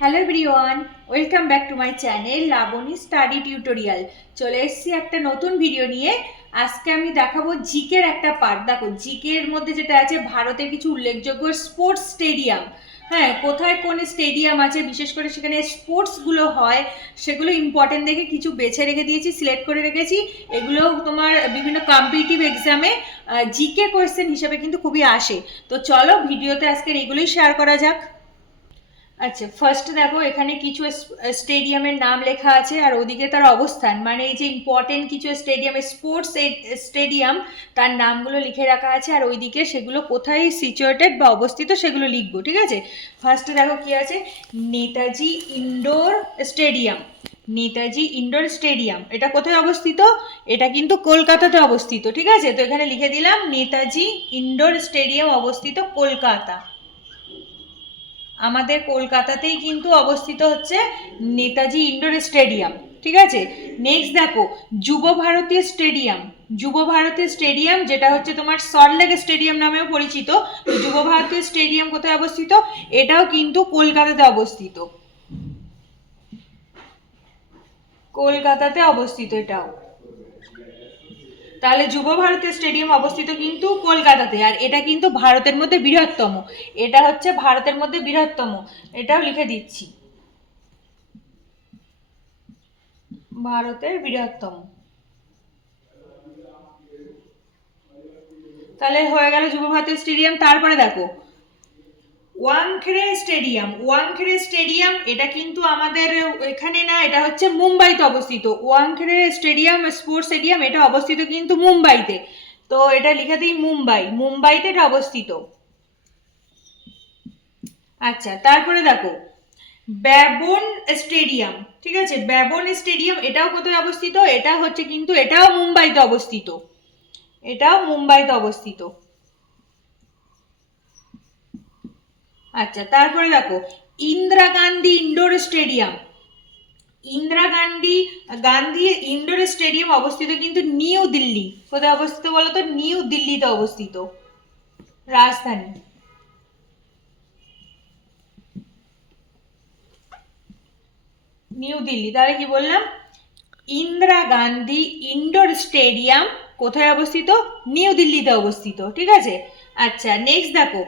Hello everyone, welcome back to my channel Labani study tutorial. চলে এসেছি একটা নতুন ভিডিও নিয়ে। আজকে আমি দেখাবো জিকের একটা পার্ট। দেখো, জিকের মধ্যে যেটা আছে ভারতের কিছু উল্লেখযোগ্য স্পোর্টস স্টেডিয়াম। হ্যাঁ, কোথায় কোন স্টেডিয়াম আছে, বিশেষ করে সেখানে স্পোর্টসগুলো হয়, সেগুলো ইম্পর্টেন্ট দেখে কিছু বেছে রেখে দিয়েছি, সিলেক্ট করে রেখেছি। এগুলো তোমার বিভিন্ন কম্পিটিটিভ এক্সামে জিকে কোয়েশ্চেন হিসেবে কিন্তু খুবই আসে। তো চলো ভিডিওতে আজকের এগুলোই শেয়ার করা যাক। আচ্ছা, ফার্স্ট দেখো, এখানে কিছু স্টেডিয়ামের নাম লেখা আছে আর ওদিকে তার অবস্থান, মানে এই যে ইম্পর্টেন্ট কিছু স্টেডিয়াম, স্পোর্টস স্টেডিয়াম, তার নামগুলো লিখে রাখা আছে আর ওইদিকে সেগুলো কোথায় সিচুয়েটেড বা অবস্থিত সেগুলো লিখবো। ঠিক আছে, ফার্স্টে দেখো কি আছে, Netaji indoor stadium. Netaji indoor stadium এটা কোথায় অবস্থিত? এটা কিন্তু কলকাতাতে অবস্থিত। ঠিক আছে, তো এখানে লিখে দিলাম নেতাজি ইনডোর স্টেডিয়াম অবস্থিত কলকাতা। আমাদের কলকাতাতেই কিন্তু অবস্থিত হচ্ছে নেতাজি ইনডোর স্টেডিয়াম। ঠিক আছে, নেক্সট দেখো, যুব ভারতী স্টেডিয়াম। যুব ভারতী স্টেডিয়াম যেটা হচ্ছে তোমার সল্টলেক স্টেডিয়াম নামেও পরিচিত। যুব ভারতী স্টেডিয়াম কোথায় অবস্থিত? এটাও কিন্তু কলকাতাতে অবস্থিত। কলকাতাতে অবস্থিত এটাও। তাহলে যুব ভারতী স্টেডিয়াম অবস্থিত কিন্তু কলকাতাতে, আর এটা কিন্তু ভারতের মধ্যে বৃহত্তম। এটা হচ্ছে ভারতের মধ্যে বৃহত্তম, এটাও লিখে দিচ্ছি, ভারতের বৃহত্তম। তাহলে হয়ে গেল যুব ভারতী স্টেডিয়াম। তারপরে দেখো ওয়াংখেড়ে স্টেডিয়াম। ওয়াংখেড়ে স্টেডিয়াম এটা কিন্তু আমাদের এখানে না, এটা হচ্ছে মুম্বাইতে অবস্থিত। ওয়াংখেড়ে স্টেডিয়াম স্পোর্টস স্টেডিয়াম এটা অবস্থিত কিন্তু মুম্বাইতে। তো এটা লিখে দিই মুম্বাই, মুম্বাইতে এটা অবস্থিত। আচ্ছা, তারপরে দেখো ব্যাবন স্টেডিয়াম। ঠিক আছে, ব্যাবন স্টেডিয়াম এটাও কোথায় অবস্থিত? এটা হচ্ছে কিন্তু এটাও মুম্বাইতে অবস্থিত। এটাও মুম্বাইতে অবস্থিত। আচ্ছা, তারপরে দেখো Indira Gandhi indoor stadium. Indira Gandhi Gandhi indoor stadium অবস্থিত কিন্তু নিউ দিল্লি। কোথায় অবস্থিত বলো তো? নিউ দিল্লিতে অবস্থিত, রাজধানী। নিউ দিল্লি। তাহলে কি বললাম? ইন্দিরা গান্ধী ইনডোর স্টেডিয়াম কোথায় অবস্থিত? নিউ দিল্লিতে অবস্থিত। ঠিক আছে, আচ্ছা নেক্সট দেখো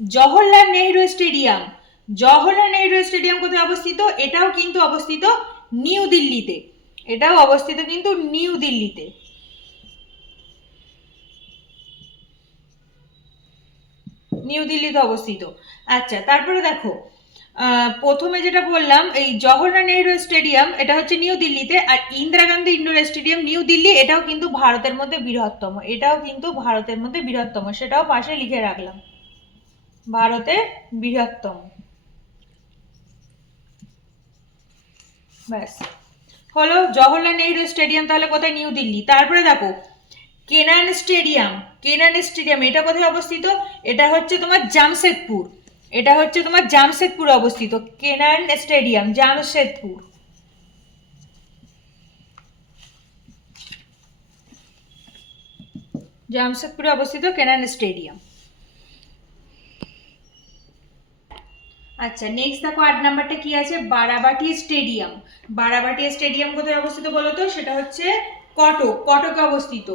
জওহরলাল নেহরু স্টেডিয়াম। জওহরলাল নেহরু স্টেডিয়াম কোথায় অবস্থিত? এটাও কিন্তু অবস্থিত নিউ দিল্লিতে। এটাও অবস্থিত কিন্তু নিউ দিল্লিতে। নিউ দিল্লিতে অবস্থিত। আচ্ছা, তারপরে দেখো প্রথমে যেটা বললাম এই জওহরলাল নেহরু স্টেডিয়াম এটা হচ্ছে নিউ দিল্লিতে, আর Indira Gandhi indoor stadium new Delhi এটাও কিন্তু ভারতের মধ্যে বৃহত্তম। এটাও কিন্তু ভারতের মধ্যে বৃহত্তম, সেটাও পাশে লিখে রাখলাম, ভারতের বৃহত্তম। ব্যাস হলো জওহরলাল নেহরু স্টেডিয়াম তাহলে কোথায়? নিউ দিল্লি। তারপরে দেখো কেনান স্টেডিয়াম। কেনান স্টেডিয়াম এটা কোথায় অবস্থিত? এটা হচ্ছে তোমার জামশেদপুর। এটা হচ্ছে তোমার জামশেদপুর অবস্থিত, কেনান স্টেডিয়াম জামশেদপুর। জামশেদপুরে অবস্থিত কেনান স্টেডিয়াম। আচ্ছা, নেক্সট দেখো 8 নাম্বারটা কি আছে, বারাবাটি স্টেডিয়াম। বারাবাটি স্টেডিয়াম কোথায় অবস্থিত বলো তো? সেটা হচ্ছে কটক, কটকে অবস্থিত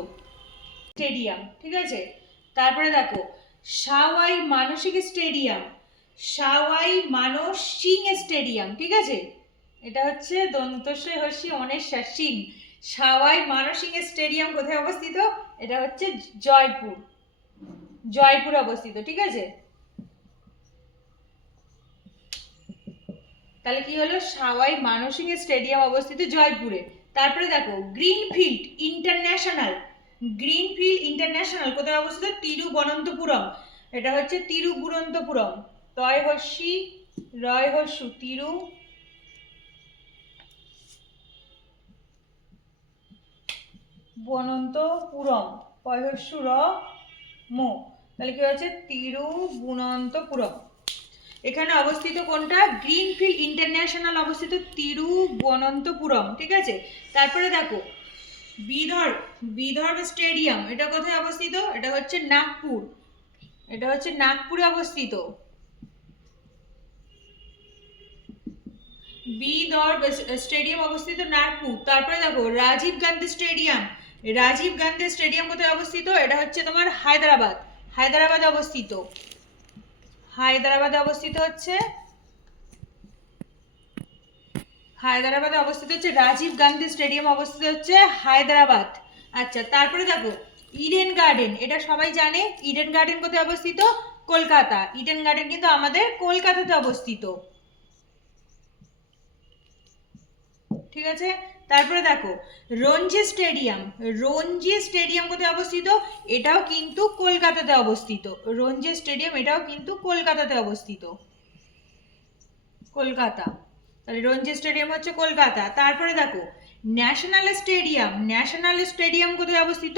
স্টেডিয়াম। ঠিক আছে, তারপরে দেখো সাওয়াই মানসিক স্টেডিয়াম। সাওয়াই মানস সিং স্টেডিয়াম। ঠিক আছে, এটা হচ্ছে দন্তস্বই হস্যি অনেশ্বর সিং। সাওয়াই মানসিং স্টেডিয়াম কোথায় অবস্থিত? এটা হচ্ছে জয়পুর, জয়পুরে অবস্থিত। ঠিক আছে, তাহলে কি হলো? সাওয়াই মানসিং স্টেডিয়াম অবস্থিত জয়পুরে। তারপরে দেখো গ্রিনফিল্ড ইন্টারন্যাশনাল। গ্রিনফিল্ড ইন্টারন্যাশনাল কোথায় অবস্থিত? তিরুবনন্তপুরম। এটা হচ্ছে তিরুবনন্তপুরম, তয় হস্যি রয় হস্যু তিরু বনন্তপুরম, পয়হস্যু র মো। তাহলে কি হচ্ছে? তিরুবনন্তপুরম। এখানে অবস্থিত কোনটা? গ্রিনফিল্ড ইন্টারন্যাশনাল অবস্থিত তিরুবনন্তপুরম। ঠিক আছে, তারপরে দেখো বিদর্ভ স্টেডিয়াম এটা কোথায় অবস্থিত? এটা হচ্ছে নাগপুর। এটা হচ্ছে নাগপুরে অবস্থিত। বি দর স্টেডিয়াম অবস্থিত নাগপুর। তারপরে দেখো রাজীব গান্ধী স্টেডিয়াম, রাজীব গান্ধী স্টেডিয়াম কোথায় অবস্থিত? এটা হচ্ছে তোমার হায়দ্রাবাদ, হায়দ্রাবাদে অবস্থিত, হায়দ্রাবাদে অবস্থিত হচ্ছে, হায়দ্রাবাদে অবস্থিত হচ্ছে রাজীব গান্ধী স্টেডিয়াম অবস্থিত হচ্ছে হায়দ্রাবাদ। আচ্ছা তারপরে দেখো ইডেন গার্ডেন, এটা সবাই জানে, ইডেন গার্ডেন কোথায় অবস্থিত? কলকাতা, ইডেন গার্ডেন কিন্তু আমাদের কলকাতাতে অবস্থিত, ঠিক আছে। তারপরে দেখো রঞ্জি স্টেডিয়াম, রঞ্জি স্টেডিয়াম কোথায় অবস্থিত? এটাও কিন্তু কলকাতাতে অবস্থিত, রঞ্জি স্টেডিয়াম এটাও কিন্তু কলকাতাতে অবস্থিত, কলকাতা। তাহলে রঞ্জি স্টেডিয়াম হচ্ছে কলকাতা। তারপরে দেখো ন্যাশনাল স্টেডিয়াম, ন্যাশনাল স্টেডিয়াম কোথায় অবস্থিত?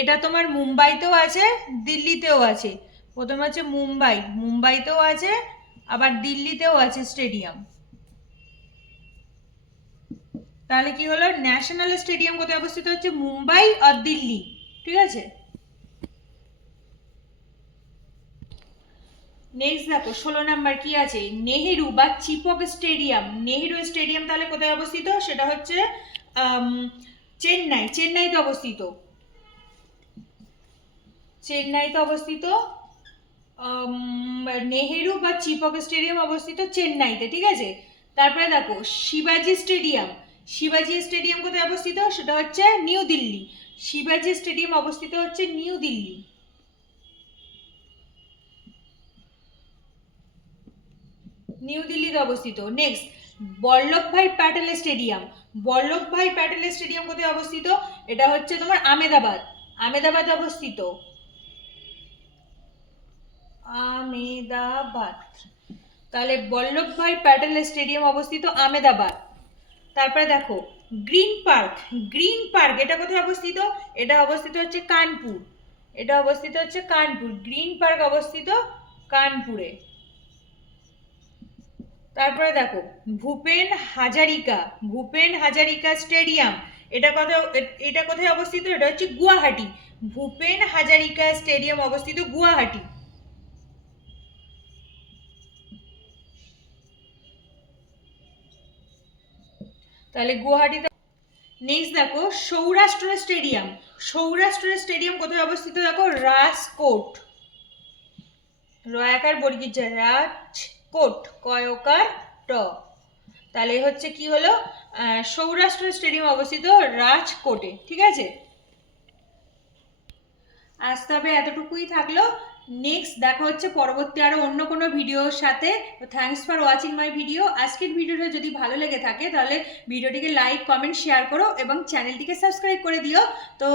এটা তোমার মুম্বাইতেও আছে, দিল্লিতেও আছে। প্রথমে হচ্ছে মুম্বাই, মুম্বাইতেও আছে, আবার দিল্লিতেও আছে স্টেডিয়াম। তাহলে কি হলো, ন্যাশনাল স্টেডিয়াম কোথায় অবস্থিত হচ্ছে? মুম্বাই আর দিল্লি, ঠিক আছে। নেক্সট দেখো 16 নাম্বার কি আছে? নেহেরু বা চিপক স্টেডিয়াম, নেহেরু স্টেডিয়াম তাহলে কোথায় অবস্থিত? সেটা হচ্ছে চেন্নাই, চেন্নাইতে অবস্থিত, চেন্নাইতে অবস্থিত। নেহেরু বা চিপক স্টেডিয়াম অবস্থিত চেন্নাইতে, ঠিক আছে। তারপরে দেখো শিবাজি স্টেডিয়াম, শিবাজি স্টেডিয়াম কোথায় অবস্থিত? সেটা হচ্ছে নিউ দিল্লি, শিবাজি স্টেডিয়াম অবস্থিত হচ্ছে নিউ দিল্লি, নিউ দিল্লিতে অবস্থিত। Next Vallabhbhai Patel stadium, Vallabhbhai Patel stadium কোথায় অবস্থিত? এটা হচ্ছে তোমার আমেদাবাদ, আমেদাবাদে অবস্থিত, আমেদাবাদ। তাহলে বল্লভভাই প্যাটেল স্টেডিয়াম অবস্থিত আমেদাবাদ। তারপরে দেখো গ্রিন পার্ক, গ্রিন পার্ক এটা কোথায় অবস্থিত? এটা অবস্থিত হচ্ছে কানপুর, এটা অবস্থিত হচ্ছে কানপুর, গ্রিন পার্ক অবস্থিত কানপুরে। তারপরে দেখো ভূপেন হাজারিকা, ভূপেন হাজারিকা স্টেডিয়াম এটা কোথায়, এটা কোথায় অবস্থিত? এটা হচ্ছে গুয়াহাটি, ভূপেন হাজারিকা স্টেডিয়াম অবস্থিত গুয়াহাটি। তাহলে গুয়াহাটিতে। নেক্সট দেখো সৌরাষ্ট্র স্টেডিয়াম, সৌরাষ্ট্র স্টেডিয়াম কোথায় অবস্থিত? দেখো রাজকোট, রয়াকার বর্গীর রাজকোট, কয়কার ট। তাহলে হচ্ছে কি হলো, সৌরাষ্ট্র স্টেডিয়াম অবস্থিত রাজকোটে, ঠিক আছে। আজ তবে এতটুকুই থাকলো। নেক্সট দেখা হচ্ছে পরবর্তী আরো অন্য কোনো ভিডিওর সাথে। Thanks for watching my video. আজকের ভিডিওটা যদি ভালো লেগে থাকে তাহলে ভিডিওটিকে লাইক কমেন্ট শেয়ার করো এবং চ্যানেলটিকে সাবস্ক্রাইব করে দিও। তো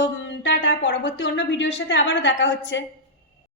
টাটা, পরবর্তী অন্য ভিডিওর সাথে আবারও দেখা হচ্ছে।